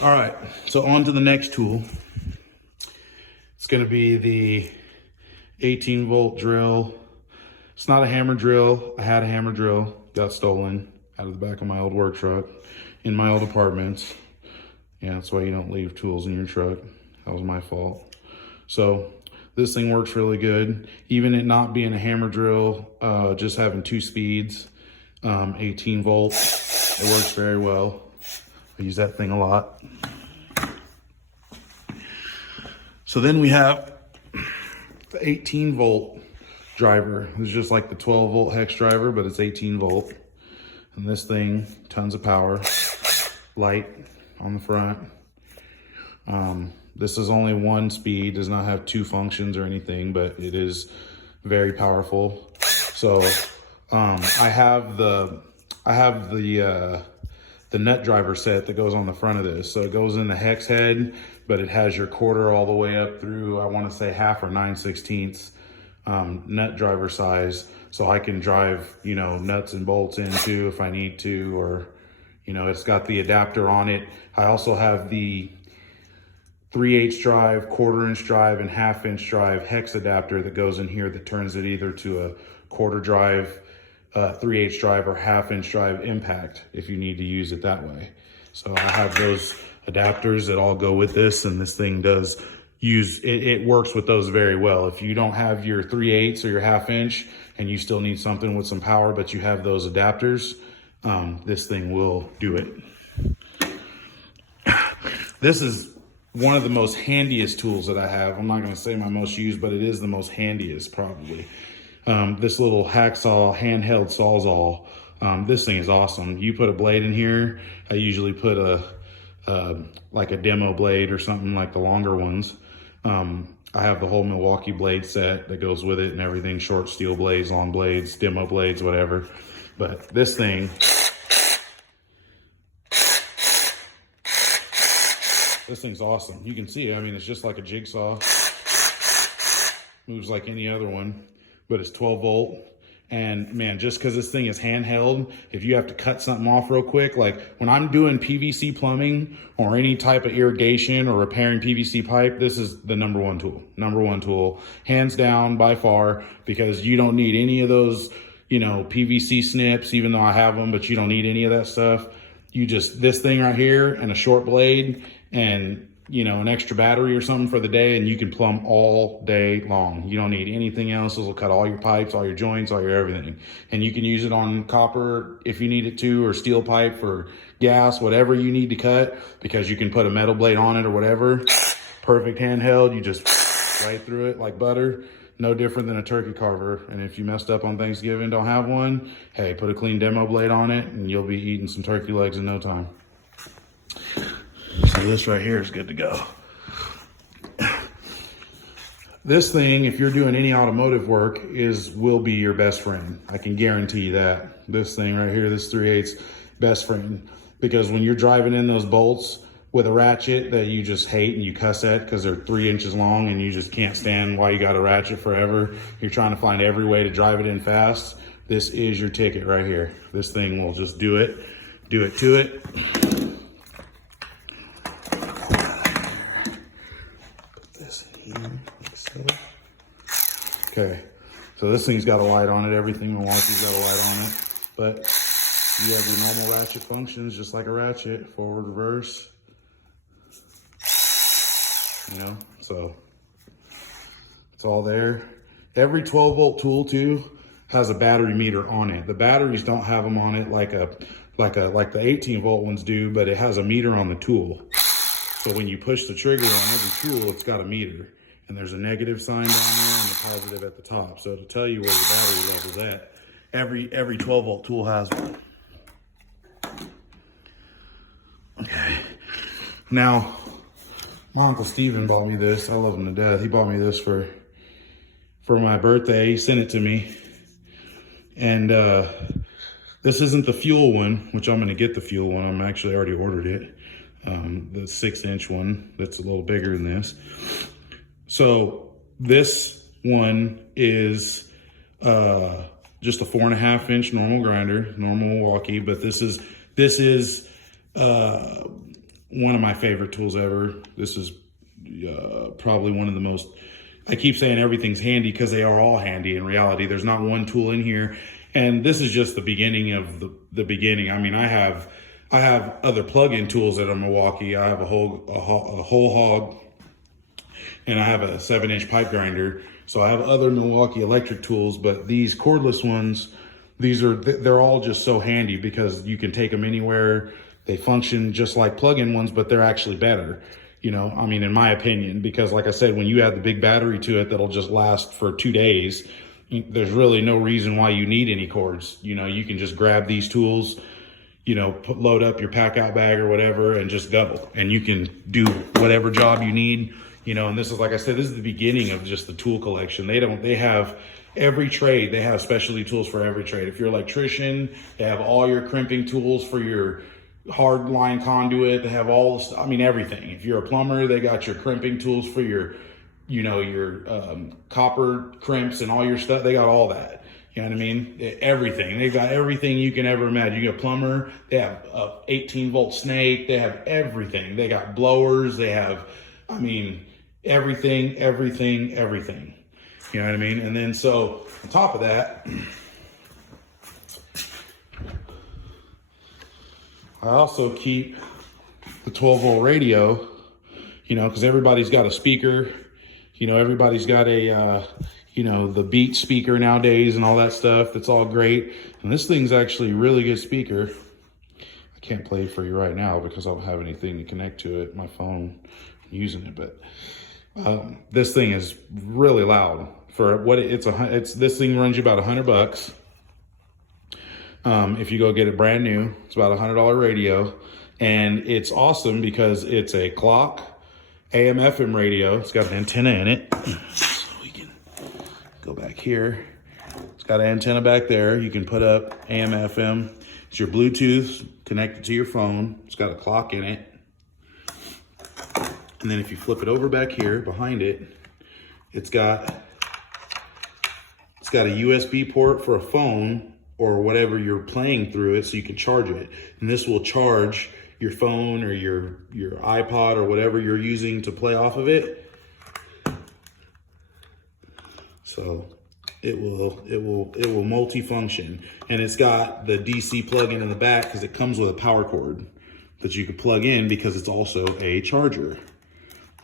All right, so on to the next tool. It's gonna be the 18 volt drill. It's not a hammer drill. I had a hammer drill, got stolen out of the back of my old work truck in my old apartments. Yeah, that's why you don't leave tools in your truck. That was my fault. So this thing works really good. Even it not being a hammer drill, just having 2 speeds, 18 volt, it works very well. I use that thing a lot. So then we have the 18 volt driver. It's just like the 12 volt hex driver, but it's 18 volt. And this thing, tons of power, light on the front. This is only 1 speed, does not have 2 functions or anything, but it is very powerful. So I have the nut driver set that goes on the front of this. So it goes in the hex head, but it has your quarter all the way up through, I want to say 1/2 or 9/16 nut driver size. So I can drive, you know, nuts and bolts into if I need to, or, you know, it's got the adapter on it. I also have the 3/8 drive, 1/4 inch drive, and 1/2 inch drive hex adapter that goes in here that turns it either to a 1/4 drive, 3/8 drive, or 1/2 inch drive impact if you need to use it that way. So I have those adapters that all go with this, and this thing does use, it works with those very well. If you don't have your 3/8 or your 1/2 inch and you still need something with some power, but you have those adapters, this thing will do it. This is one of the most handiest tools that I have. I'm not going to say my most used, but it is the most handiest probably. This little hacksaw, handheld sawzall. This thing is awesome. You put a blade in here. I usually put like a demo blade or something like the longer ones. I have the whole Milwaukee blade set that goes with it and everything, short steel blades, long blades, demo blades, whatever. But this thing, this thing's awesome. You can see, I mean, it's just like a jigsaw. Moves like any other one, but it's 12 volt. And man, just because this thing is handheld, if you have to cut something off real quick, like when I'm doing PVC plumbing or any type of irrigation or repairing PVC pipe, this is the number one tool, hands down by far, because you don't need any of those, you know, PVC snips, even though I have them, but you don't need any of that stuff. You just, this thing right here and a short blade and, you know, an extra battery or something for the day, and you can plumb all day long. You don't need anything else. This will cut all your pipes, all your joints, all your everything. And you can use it on copper if you need it to, or steel pipe for gas, whatever you need to cut, because you can put a metal blade on it or whatever. Perfect handheld. You just right through it like butter. No different than a turkey carver. And if you messed up on Thanksgiving, don't have one, hey, put a clean demo blade on it and you'll be eating some turkey legs in no time. So this right here is good to go. This thing, if you're doing any automotive work, will be your best friend. I can guarantee that. This thing right here, this 3/8, best friend. Because when you're driving in those bolts with a ratchet that you just hate and you cuss at because they're 3 inches long and you just can't stand why you got a ratchet forever, you're trying to find every way to drive it in fast, this is your ticket right here. This thing will just do it to it. Okay, so this thing's got a light on it. Everything Milwaukee's got a light on it, but you have your normal ratchet functions, just like a ratchet, forward, reverse, you know, so it's all there. Every 12 volt tool too has a battery meter on it. The batteries don't have them on it like the 18 volt ones do, but it has a meter on the tool. So when you push the trigger on every tool, it's got a meter. And there's a negative sign down there and a positive at the top. So to tell you where your battery level's at, every 12 volt tool has one. Okay. Now, my Uncle Steven bought me this. I love him to death. He bought me this for my birthday. He sent it to me. And this isn't the fuel one, which I'm gonna get the fuel one. I'm actually already ordered it. The 6-inch one that's a little bigger than this. So this one is just a 4.5 inch normal grinder, normal Milwaukee, but this is one of my favorite tools ever. This is probably one of the most, I keep saying everything's handy because they are all handy in reality. There's not one tool in here. And this is just the beginning of the beginning. I mean, I have other plug-in tools that are Milwaukee. I have a whole hog, and I have a 7-inch pipe grinder. So I have other Milwaukee electric tools, but these cordless ones, they're all just so handy because you can take them anywhere. They function just like plug-in ones, but they're actually better. You know, I mean, in my opinion, because like I said, when you add the big battery to it, that'll just last for 2 days. There's really no reason why you need any cords. You know, you can just grab these tools, you know, load up your pack out bag or whatever and just go. And you can do whatever job you need, you know, and this is, like I said, this is the beginning of just the tool collection. They have every trade. They have specialty tools for every trade. If you're an electrician, they have all your crimping tools for your hard line conduit. They have all, I mean, everything. If you're a plumber, they got your crimping tools for your, you know, your copper crimps and all your stuff. They got all that. You know what I mean? Everything. They've got everything you can ever imagine. You got a plumber. They have a 18-volt snake. They have everything. They got blowers. They have, I mean, everything. You know what I mean? And then so on top of that, I also keep the 12-volt radio, you know, because everybody's got a speaker. You know, everybody's got a, you know, the Beat speaker nowadays and all that stuff. That's all great. And this thing's actually a really good speaker. I can't play it for you right now because I don't have anything to connect to it. My phone, I'm using it, but this thing is really loud for what this thing runs you about $100. If you go get it brand new, it's about $100 radio. And it's awesome because it's a clock, AM FM radio. It's got an antenna in it. So we can go back here. It's got an antenna back there. You can put up AM FM. It's your Bluetooth connected to your phone. It's got a clock in it. And then if you flip it over back here behind it, it's got a USB port for a phone or whatever you're playing through it, so you can charge it. And this will charge your phone or your iPod or whatever you're using to play off of it. So it will multi-function. And it's got the DC plug-in in the back because it comes with a power cord that you could plug in because it's also a charger.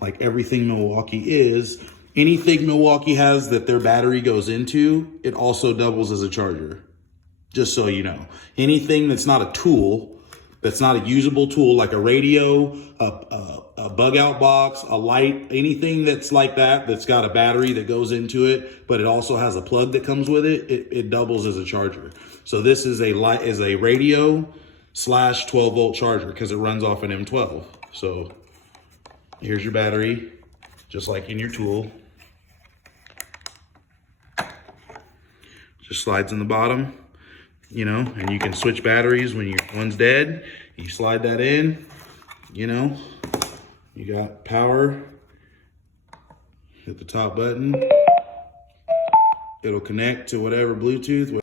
Like everything Milwaukee is, anything Milwaukee has that their battery goes into, it also doubles as a charger. Just so you know. Anything that's not a tool, that's not a usable tool, like a radio, a bug out box, a light, anything that's like that, that's got a battery that goes into it, but it also has a plug that comes with it, it doubles as a charger. So this is a radio / 12-volt charger because it runs off an M12. So here's your battery, just like in your tool. Just slides in the bottom. You know, and you can switch batteries when one's dead. You slide that in, you know, you got power, hit the top button. It'll connect to whatever Bluetooth.